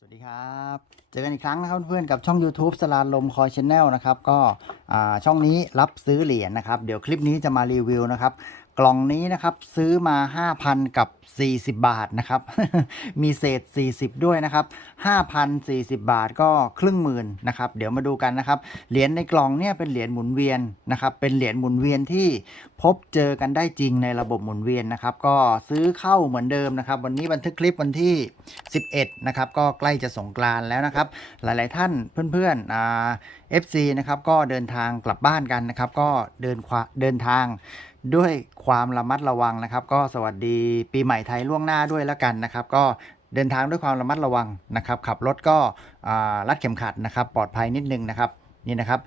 สวัสดีครับ เจอกันอีกครั้งนะครับเพื่อนๆกับช่อง YouTube สลาลมคอยชแนลนะครับ ก็อ่าช่องนี้รับซื้อเหรียญนะครับ เดี๋ยวคลิปนี้จะมารีวิวนะครับ กล่องนี้นะครับซื้อมา 5,000 กับ 40 บาทนะครับ มีเศษ 40 ด้วยนะครับ5,040 บาทก็ครึ่งหมื่นนะครับ เดี๋ยวมาดูกันนะครับ เหรียญในกล่องเนี่ยเป็นเหรียญหมุนเวียนนะครับ เป็นเหรียญหมุนเวียนที่พบเจอกันได้จริงในระบบหมุนเวียนนะครับ ก็ซื้อเข้าเหมือนเดิมนะครับ วันนี้บันทึกคลิปวันที่ 11 นะครับ ก็ใกล้จะสงกรานแล้วนะครับ หลาย ๆ ท่านเพื่อนๆอ่า FC นะครับก็เดินทางกลับบ้านกันนะครับ ก็เดินเดินทาง ด้วยความระมัดระวังนะครับ ก็สวัสดีปีใหม่ไทยล่วงหน้าด้วยแล้วกันนะครับ ก็เดินทางด้วยความระมัดระวังนะครับ ขับรถก็รัดเข็มขัดนะครับ ปลอดภัยนิดนึงนะครับนี่นะครับ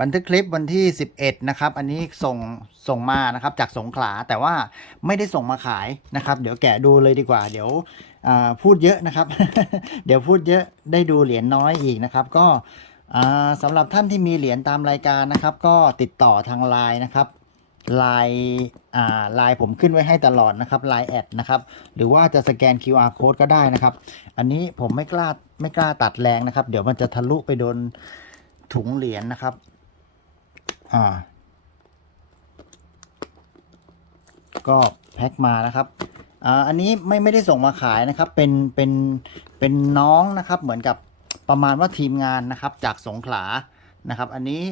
บันทึกคลิปวันที่ 11 นะครับ อันนี้ส่งส่งมานะครับจากสงขลาแต่ว่าไม่ได้ส่งมาขายนะครับ เดี๋ยวแกะดูเลยดีกว่า เดี๋ยวพูดเยอะนะครับ เดี๋ยวพูดเยอะได้ดูเหรียญน้อยอีกนะครับ ก็สำหรับท่านที่มีเหรียญตามรายการนะครับ ก็ติดต่อทางไลน์นะครับ ไลน์อ่าไลน์ผมขึ้นไว้ให้ตลอดนะครับไลน์แอดนะครับ หรือว่าจะสแกน QR code ก็ได้นะครับ อันนี้ผมไม่กล้าไม่กล้าตัดแรงนะครับ เดี๋ยวมันจะทะลุไปโดนถุงเหรียญนะครับ อ่า ก็แพ็คมานะครับอ่าอันนี้ไม่ไม่ได้ส่งมาขายนะครับ เป็นเป็นเป็นน้องนะครับ เหมือนกับประมาณว่าทีมงานนะครับ จากสงขลานะครับ อันนี้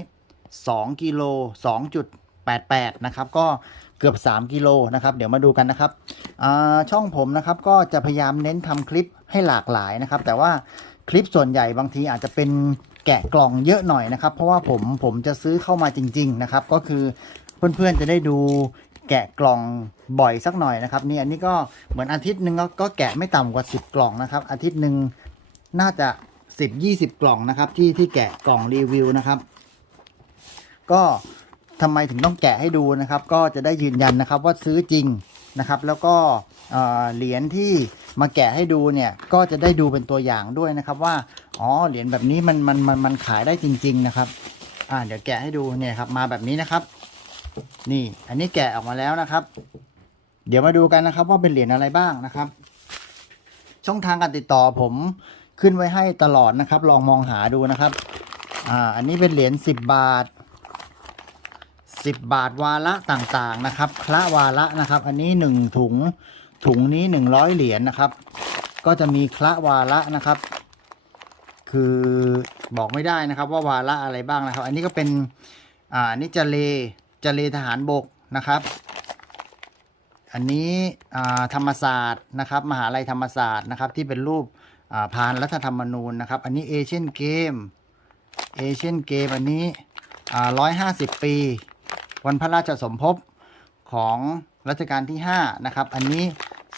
2กิโล 88 นะครับ ก็เกือบ 3 กิโลนะครับ เดี๋ยวมาดูกันนะครับอ่าช่องผมนะครับก็จะพยายามเน้นทำคลิปให้หลากหลายนะครับ แต่ว่าคลิปส่วนใหญ่บางทีอาจจะเป็นแกะกล่องเยอะหน่อยนะครับ เพราะว่าผมผมจะซื้อเข้ามาจริง ๆ นะครับ ก็คือเพื่อนๆจะได้ดูแกะกล่องบ่อยสักหน่อยนะครับนี่อันนี้ก็เหมือนอาทิตย์หนึ่งก็ก็แกะไม่ต่ำกว่า 10 กล่องนะครับ อาทิตย์หนึ่งน่าจะ 10-20 กล่องนะครับ ที่ที่แกะกล่องรีวิวนะครับ ก็ ทำไมถึงต้องแกะให้ดูนะครับ ก็จะได้ยืนยันนะครับว่าซื้อจริงนะครับ แล้วก็เอ่อเหรียญที่มาแกะให้ดูเนี่ยก็จะได้ดูเป็นตัวอย่างด้วยนะครับ ว่าอ๋อเหรียญแบบนี้มันมันมันมันขายได้จริง ๆนะครับ อ่าเดี๋ยวแกะให้ดูเนี่ยครับมาแบบนี้นะครับ นี่ อันนี้แกะออกมาแล้วนะครับ เดี๋ยวมาดูกันนะครับ ว่าเป็นเหรียญอะไรบ้างนะครับ ช่องทางการติดต่อผมขึ้นไว้ให้ตลอดนะครับ ลองมองหาดูนะครับ อ่า อันนี้เป็นเหรียญ10 บาท 10 บาทวาระต่างๆนะครับคละวาระนะครับ อันนี้ 1 ถุงถุงนี้ 100 เหรียญนะครับ ก็จะมีคละวาระนะครับ คือบอกไม่ได้นะครับ ว่าวาระอะไรบ้างนะครับ อันนี้ก็เป็นอ่านนี้จะเลจะเลทหารบกนะครับ อันนี้ธรรมศาสตร์นะครับ มหาลัยธรรมศาสตร์นะครับ ที่เป็นรูปอ่าพานรัฐธรรมนูญนะครับ อันนี้เอเชียนเกมเอเชียนเกมอันนี้ร้อยห้าสิบปี วันพระราชสมภพของรัชกาลที่5นะครับ อันนี้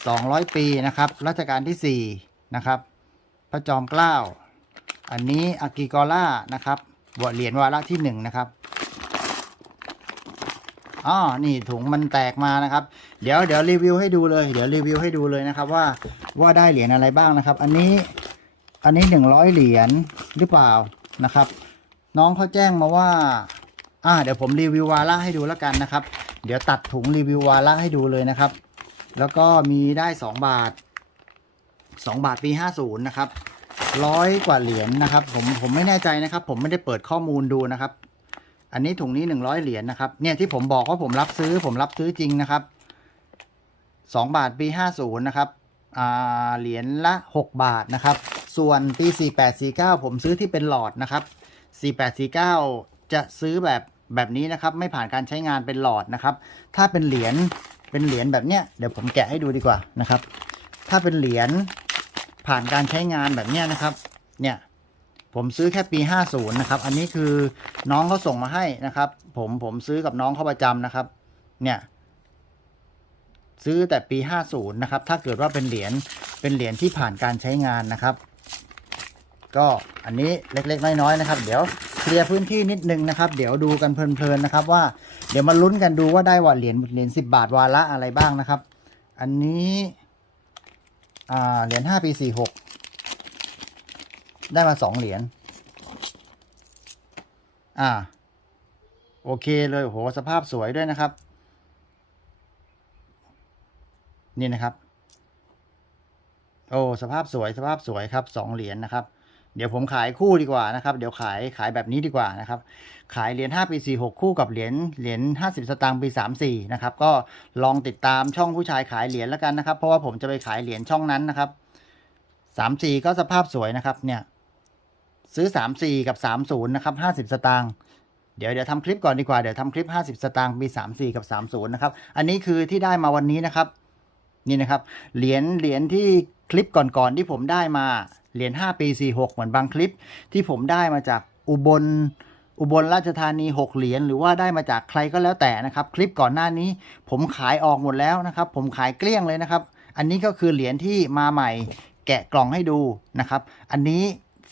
200 ปีนะครับ รัชกาลที่4นะครับ พระจอมเกล้า อันนี้อากิกอล่านะครับบทเหรียญวาระที่1นะครับอ๋อนี่ถุงมันแตกมานะครับ เดี๋ยวเดี๋ยวรีวิวให้ดูเลย เดี๋ยวรีวิวให้ดูเลยนะครับว่าว่าได้เหรียญอะไรบ้างนะครับ อันนี้อันนี้หนึ่งร้อยเหรียญหรือเปล่านะครับ น้องเขาแจ้งมาว่า อ่าเดี๋ยวผมรีวิววาระให้ดูแล้วกันนะครับ เดี๋ยวตัดถุงรีวิววาระให้ดูเลยนะครับ แล้วก็มีได้สองบาทสองบาทปีห้าศูนย์นะครับร้อยกว่าเหรียญนะครับ ผมผมไม่แน่ใจนะครับ ผมไม่ได้เปิดข้อมูลดูนะครับ อันนี้ถุงนี้หนึ่งร้อยเหรียญนะครับเนี่ยที่ผมบอกว่าผมรับซื้อ ผมรับซื้อจริงนะครับสองบาทปีห้าศูนย์นะครับอ่าเหรียญละหกบาทนะครับ ส่วนปีสี่แปดสี่เก้าผมซื้อที่เป็นหลอดนะครับสี่แปดสี่เก้าจะซื้อแบบ แบบนี้นะครับ ไม่ผ่านการใช้งานเป็นหลอดนะครับ ถ้าเป็นเหรียญเป็นเหรียญแบบเนี้ยเดี๋ยวผมแกะให้ดูดีกว่านะครับ ถ้าเป็นเหรียญผ่านการใช้งานแบบเนี้ยนะครับ เนี่ยผมซื้อแค่ปี 50 นะครับ อันนี้คือน้องเขาส่งมาให้นะครับ ผมผมซื้อกับน้องเขาประจำนะครับ เนี่ยซื้อแต่ปี 50 นะครับ ถ้าเกิดว่าเป็นเหรียญเป็นเหรียญที่ผ่านการใช้งานนะครับ ก็อันนี้เล็กๆน้อยๆนะครับ เดี๋ยว เคลียร์พื้นที่นิดนึงนะครับ เดี๋ยวดูกันเพลินๆนะครับ ว่าเดี๋ยวมาลุ้นกันดูว่าได้ว่าเหรียญเหรียญ10บาทวาระอะไรบ้างนะครับ อันนี้อ่าเหรียญ5ปี46ได้มาสองเหรียญอ่า โอเคเลยโหสภาพสวยด้วยนะครับ นี่นะครับ โอ้สภาพสวยสภาพสวยครับสองเหรียญนะครับ เดี๋ยวผมขายคู่ดีกว่านะครับ เดี๋ยวขายขายแบบนี้ดีกว่านะครับ ขายเหรียญ5ปี46 คู่กับเหรียญเหรียญ50 สตางค์ปี34นะครับ ก็ลองติดตามช่องผู้ชายขายเหรียญแล้วกันนะครับ เพราะว่าผมจะไปขายเหรียญช่องนั้นนะครับ34ก็สภาพสวยนะครับ เนี่ย ซื้อ34กับ30นะครับ50 สตางค์เดี๋ยวเดี๋ยวทำคลิปก่อนดีกว่า เดี๋ยวทำคลิป 50 สตางค์ปี34กับ30นะครับ อันนี้คือที่ได้มาวันนี้นะครับ นี่นะครับ เหรียญเหรียญที่คลิปก่อนๆที่ผมได้มา เหรียญ5ปี 46 เหมือนบางคลิป ที่ผมได้มาจากอุบลอุบลราชธานี 6 เหรียญหรือว่าได้มาจากใครก็แล้วแต่นะครับ คลิปก่อนหน้านี้ผมขายออกหมดแล้วนะครับ ผมขายเกลี้ยงเลยนะครับ อันนี้ก็คือเหรียญที่มาใหม่แกะกล่องให้ดูนะครับ อันนี้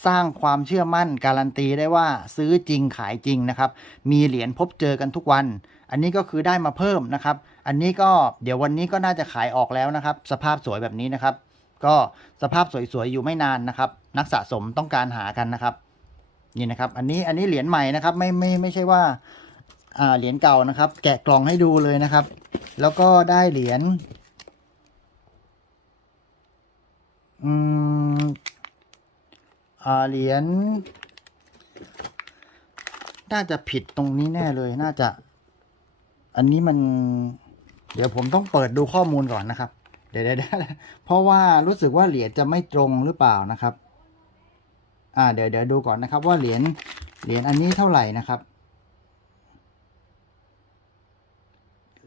สร้างความเชื่อมั่นการันตีได้ว่าซื้อจริงขายจริงนะครับ มีเหรียญพบเจอกันทุกวัน อันนี้ก็คือได้มาเพิ่มนะครับ อันนี้ก็เดี๋ยววันนี้ก็น่าจะขายออกแล้วนะครับ สภาพสวยแบบนี้นะครับ ก็สภาพสวยๆ อยู่ไม่นานนะครับ นักสะสมต้องการหากันนะครับ นี่นะครับ อันนี้อันนี้เหรียญใหม่นะครับไม่ไม่ไม่ใช่ว่าอ่าเหรียญเก่านะครับ แกะกล่องให้ดูเลยนะครับ แล้วก็ได้เหรียญอืมอ่าเหรียญน่าจะผิดตรงนี้แน่เลยน่าจะ อันนี้มัน เดี๋ยวผมต้องเปิดดูข้อมูลก่อนนะครับ เดี๋ยวเดี๋ยวเพราะว่ารู้สึกว่าเหรียญจะไม่ตรงหรือเปล่านะครับ อ่า เดี๋ยวเดี๋ยวดูก่อนนะครับ ว่าเหรียญเหรียญอันนี้เท่าไหร่นะครับ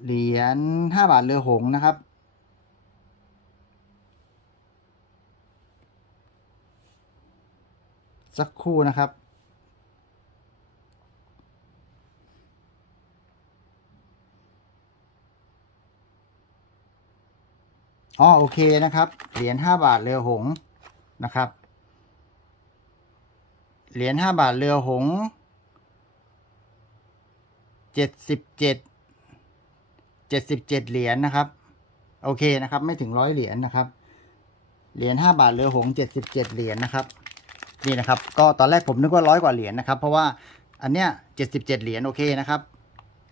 เหรียญห้าบาทเรือหงนะครับสักครู่นะครับ อ๋อโอเคนะครับ เหรียญห้าบาทเรือหงนะครับ เหรียญห้าบาทเรือหงเจ็ดสิบเจ็ดเจ็ดสิบเจ็ดเหรียญนะครับ โอเคนะครับ ไม่ถึงร้อยเหรียญนะครับ เหรียญห้าบาทเรือหงเจ็ดสิบเจ็ดเหรียญนะครับ นี่นะครับ ก็ตอนแรกผมนึกว่าร้อยกว่าเหรียญนะครับ เพราะว่าอันเนี้ยเจ็ดสิบเจ็ดเหรียญโอเคนะครับ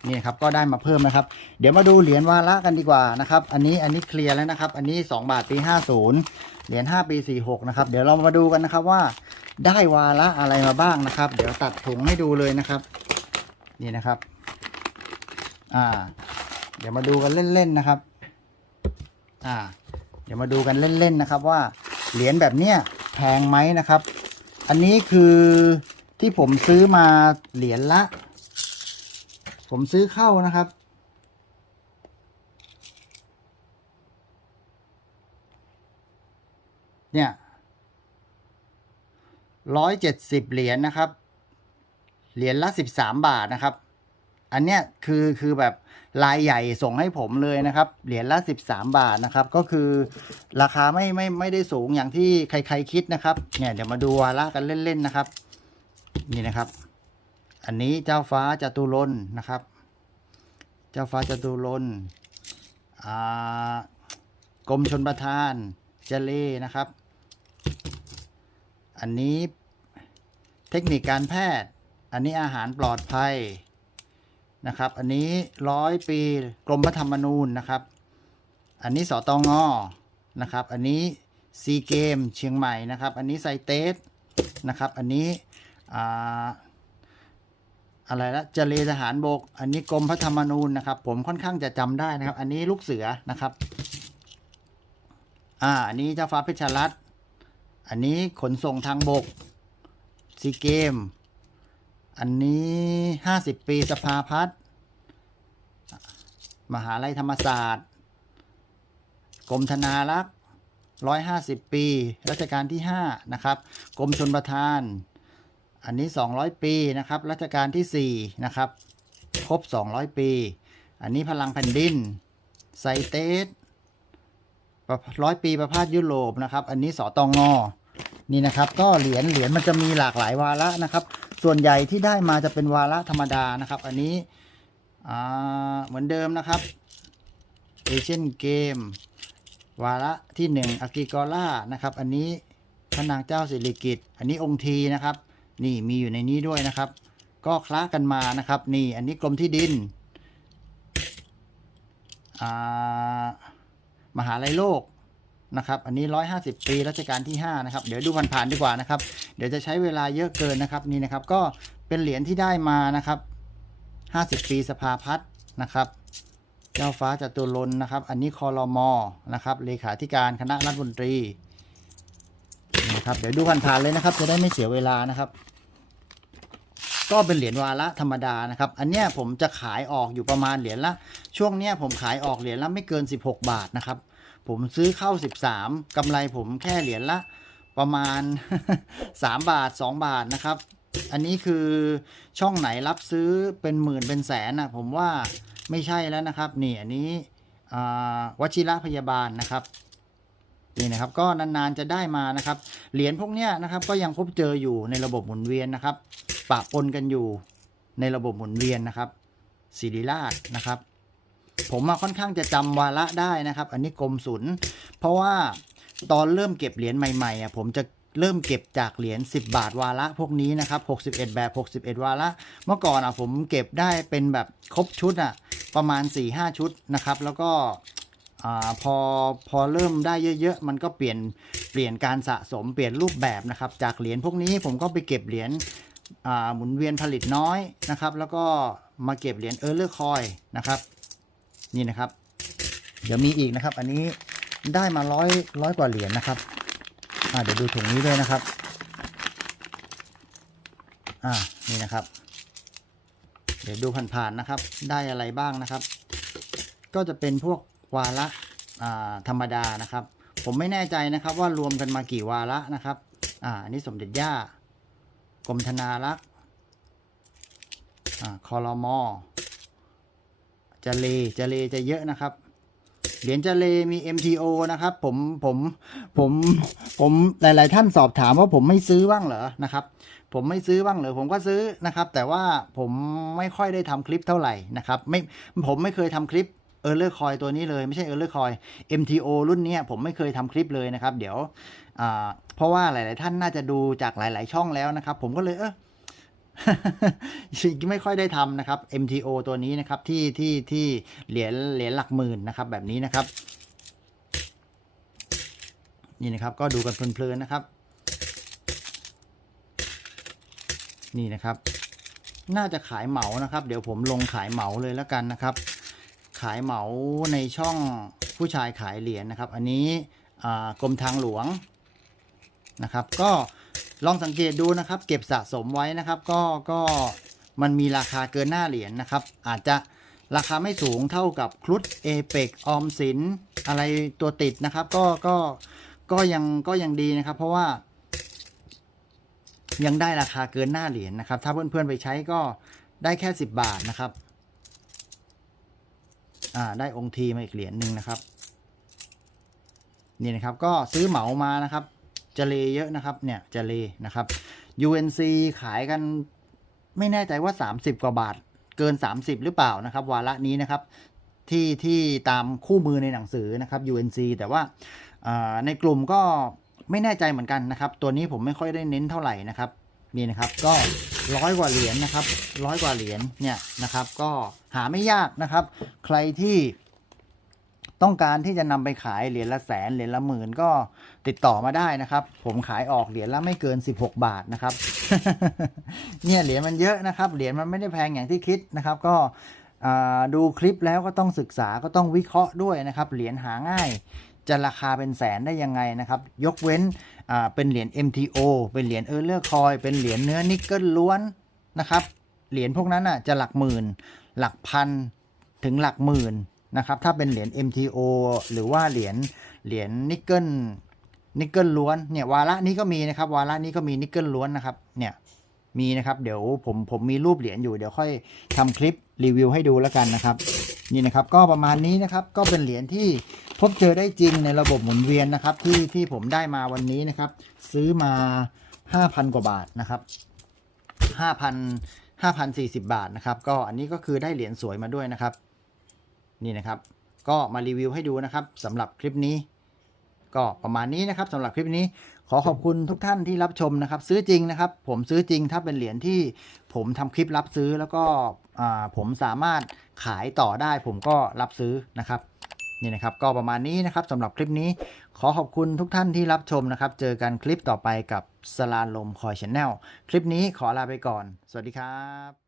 นี่ครับก็ได้มาเพิ่มนะครับ เดี๋ยวมาดูเหรียญวาระกันดีกว่านะครับ อันนี้อันนี้เคลียร์แล้วนะครับ อันนี้ 2 บาทปี 50 เหรียญ5ปี46นะครับ เดี๋ยวเรามาดูกันนะครับว่า ได้วาระอะไรมาบ้างนะครับ เดี๋ยวตัดถุงให้ดูเลยนะครับ นี่นะครับ อ่า เดี๋ยวมาดูกันเล่นๆนะครับ อ่า เดี๋ยวมาดูกันเล่นๆนะครับ ว่าเหรียญแบบเนี้ยแพงไหมนะครับ อันนี้คือที่ผมซื้อมาเหรียญละ ผมซื้อเข้านะครับ เนี่ยร้อยเจ็ดสิบเหรียญนะครับ เหรียญละสิบสามบาทนะครับ อันเนี้ยคือคือแบบลายใหญ่ส่งให้ผมเลยนะครับ เหรียญละสิบสามบาทนะครับ ก็คือราคาไม่ไม่ไม่ได้สูงอย่างที่ใครๆคิดนะครับ เนี่ยเดี๋ยวมาดูวาระกันเล่นๆนะครับ นี่นะครับ อันนี้เจ้าฟ้าจตุรนนะครับ เจ้าฟ้าจตุรนอ่ากรมชนประทานเจเลนะครับ อันนี้เทคนิคการแพทย์ อันนี้อาหารปลอดภัยนะครับ อันนี้ร้อยปีกรมพระธรรมนูญนะครับ อันนี้สตองอนะครับ อันนี้ซีเกมเชียงใหม่นะครับ อันนี้ไซเตสนะครับ อันนี้อ่า อะไรละเจเลทหารบก อันนี้กรมพระธรรมนูญนะครับ ผมค่อนข้างจะจำได้นะครับ อันนี้ลูกเสือนะครับ อ่า อันนี้เจ้าฟ้าเพชรรัตน์อันนี้ขนส่งทางบกซีเกม อันนี้ห้าสิบปีสภาพัฒน์มหาลัยธรรมศาสตร์ กรมธนารักษ์ร้อยห้าสิบปี รัชกาลที่ห้านะครับ กรมชนประทาน อันนี้ 200 ปีนะครับรัชกาลที่4นะครับครบ 200 ปี อันนี้พลังแผ่นดินไซเตสร้อยปีประพาสยุโรปนะครับ อันนี้สอตองงอนี่นะครับ ก็เหรียญเหรียญมันจะมีหลากหลายวาระนะครับ ส่วนใหญ่ที่ได้มาจะเป็นวาระธรรมดานะครับ อันนี้เหมือนเดิมนะครับเอเชียนเกมวาระที่ 1อากิกอล่านะครับ อันนี้พระนางเจ้าสิริกิติ์อันนี้องค์ทีนะครับ นี่มีอยู่ในนี้ด้วยนะครับ ก็คล้ากันมานะครับ นี่อันนี้กรมที่ดินมหาลัยโลกนะครับ อันนี้ 150 ปีรัชกาลที่ 5 นะครับ เดี๋ยวดูผ่านๆดีกว่านะครับ เดี๋ยวจะใช้เวลาเยอะเกินนะครับนี่นะครับ ก็เป็นเหรียญที่ได้มานะครับ 50 ปีสภาพัฒน์นะครับเจ้าฟ้าจตุรนนะครับ อันนี้คอรมอนะครับ เลขาธิการคณะรัฐมนตรี นะครับเดี๋ยวดูผ่านๆเลยนะครับ จะได้ไม่เสียเวลานะครับ ก็เป็นเหรียญวาระธรรมดานะครับ อันเนี้ยผมจะขายออกอยู่ประมาณเหรียญละ ช่วงเนี้ยผมขายออกเหรียญละไม่เกิน 16 บาทนะครับ ผมซื้อเข้า 13กำไรผมแค่เหรียญละประมาณ 3 บาท 2 บาทนะครับ อันนี้คือช่องไหนรับซื้อเป็นหมื่นเป็นแสนนะผมว่าไม่ใช่แล้วนะครับ นี่อันนี้วชิระพยาบาลนะครับ นี่นะครับก็นานๆจะได้มานะครับเหรียญพวกเนี้ยนะครับก็ยังพบเจออยู่ในระบบหมุนเวียนนะครับ ปะปนกันอยู่ในระบบหมุนเวียนนะครับศิริราชนะครับ ผมมาค่อนข้างจะจำวาระได้นะครับ อันนี้กรมศุลเพราะว่าตอนเริ่มเก็บเหรียญใหม่ๆอะผมจะเริ่มเก็บจากเหรียญ10 บาทวาระพวกนี้นะครับ61 แบบ 61 วาระเมื่อก่อนอะผมเก็บได้เป็นแบบครบชุดอะประมาณ 4-5 ชุดนะครับ แล้วก็ อพอพอเริ่มได้เยอะๆ มันก็เปลี่ยนเปลี่ยนการสะสมเปลี่ยนรูปแบบนะครับ จากเหรียญพวกนี้ผมก็ไปเก็บเหรียญหมุนเวียนผลิตน้อยนะครับ แล้วก็มาเก็บเหรียญเออร์เลอร์คอยนะครับ นี่นะครับ เดี๋ยวมีอีกนะครับ อันนี้ได้มาร้อยร้อยกว่าเหรียญนะครับเดี๋ยวดูถุงนี้ด้วยนะครับอ่านี่นะครับ เดี๋ยวดูผ่านๆนะครับ ได้อะไรบ้างนะครับ ก็จะเป็นพวก วาระธรรมดานะครับ ผมไม่แน่ใจนะครับว่ารวมกันมากี่วาระนะครับอ่าอันนี้สมเด็จย่ากรมธนารักษ์อ่าคอรมอจะเลจะเลจะเยอะนะครับ เหรียญจะเลมี MTO นะครับ ผมผมผมผมหลาย ๆ ท่านสอบถามว่าผมไม่ซื้อบ้างเหรอนะครับ ผมไม่ซื้อบ้างเหรอผมก็ซื้อนะครับ แต่ว่าผมไม่ค่อยได้ทำคลิปเท่าไหร่นะครับ ไม่ผมไม่เคยทำคลิป เออร์เลอร์คอยตัวนี้เลยไม่ใช่เออร์เลอร์คอย MTO รุ่นนี้ผมไม่เคยทำคลิปเลยนะครับ เดี๋ยวเพราะว่าหลาย ๆ ท่านน่าจะดูจากหลาย ๆ ช่องแล้วนะครับ ผมก็เลยเออไม่ค่อยได้ทำนะครับ MTO ตัวนี้นะครับที่ที่ที่เหรียญเหรียญหลักหมื่นนะครับแบบนี้นะครับ นี่นะครับก็ดูกันเพลิน ๆ นะครับ นี่นะครับ น่าจะขายเหมานะครับ เดี๋ยวผมลงขายเหมาเลยแล้วกันนะครับ ขายเหมาในช่องผู้ชายขายเหรียญนะครับ อันนี้กรมทางหลวงนะครับ ก็ลองสังเกตดูนะครับ เก็บสะสมไว้นะครับ ก็ก็มันมีราคาเกินหน้าเหรียญนะครับ อาจจะราคาไม่สูงเท่ากับครุฑเอเปกออมสินอะไรตัวติดนะครับ ก็ก็ก็ยังก็ยังดีนะครับ เพราะว่า ยังได้ราคาเกินหน้าเหรียญนะครับ ถ้าเพื่อนๆไปใช้ก็ได้แค่ 10 บาทนะครับ อ่าได้องค์ทีมาอีกเหรียญหนึ่งนะครับนี่นะครับก็ซื้อเหมามานะครับจะเลเยอะนะครับเนี่ยจะเลนะครับ UNC ขายกันไม่แน่ใจว่า 30 กว่าบาทเกิน 30 หรือเปล่านะครับ วาระนี้นะครับที่ที่ตามคู่มือในหนังสือนะครับ UNC แต่ว่าอ่าในกลุ่มก็ไม่แน่ใจเหมือนกันนะครับ ตัวนี้ผมไม่ค่อยได้เน้นเท่าไหร่นะครับ นี่นะครับก็ร้อยกว่าเหรียญนะครับร้อยกว่าเหรียญเนี่ยนะครับก็หาไม่ยากนะครับ ใครที่ต้องการที่จะนำไปขายเหรียญละแสนเหรียญละหมื่นก็ติดต่อมาได้นะครับ ผมขายออกเหรียญละไม่เกิน 16 บาทนะครับ เนี่ยเหรียญมันเยอะนะครับเหรียญมันไม่ได้แพงอย่างที่คิดนะครับ ก็ดูคลิปแล้วก็ต้องศึกษาก็ต้องวิเคราะห์ด้วยนะครับ เหรียญหาง่ายจะราคาเป็นแสนได้ยังไงนะครับ ยกเว้น เป็นเหรียญ MTO เป็นเหรียญเออร์เลอร์คอย เป็นเหรียญเนื้อนิกเกิลล้วนนะครับ เหรียญพวกนั้นอะจะหลักหมื่น หลักพันถึงหลักหมื่นนะครับ ถ้าเป็นเหรียญ MTO หรือว่าเหรียญเหรียญนิกเกิลนิกเกิลล้วนเนี่ยวาระนี้ก็มีนะครับ วาระนี้ก็มีนิกเกิลล้วนนะครับเนี่ยมีนะครับเดี๋ยวผมผมมีรูปเหรียญอยู่เดี๋ยวค่อยทำคลิปรีวิวให้ดูแล้วกันนะครับนี่นะครับก็ประมาณนี้นะครับก็เป็นเหรียญที่ บเจอได้จริงในระบบหมุนเวียนนะครับที่ที่ผมได้มาวันนี้นะครับ ซื้อมา 5,000 กว่าบาทนะครับ 5,000 5,040 บาทนะครับ ก็อันนี้ก็คือได้เหรียญสวยมาด้วยนะครับ นี่นะครับ ก็มารีวิวให้ดูนะครับสำหรับคลิปนี้ ก็ประมาณนี้นะครับสำหรับคลิปนี้ ขอขอบคุณทุกท่านที่รับชมนะครับ ซื้อจริงนะครับ ผมซื้อจริงถ้าเป็นเหรียญที่ผมทำคลิปรับซื้อแล้วก็ผมสามารถขายต่อได้ผมก็รับซื้อนะครับ นี่นะครับก็ประมาณนี้นะครับสำหรับคลิปนี้ขอขอบคุณทุกท่านที่รับชมนะครับ เจอกันคลิปต่อไปกับสลาลมคอยชแนลคลิปนี้ขอลาไปก่อน สวัสดีครับ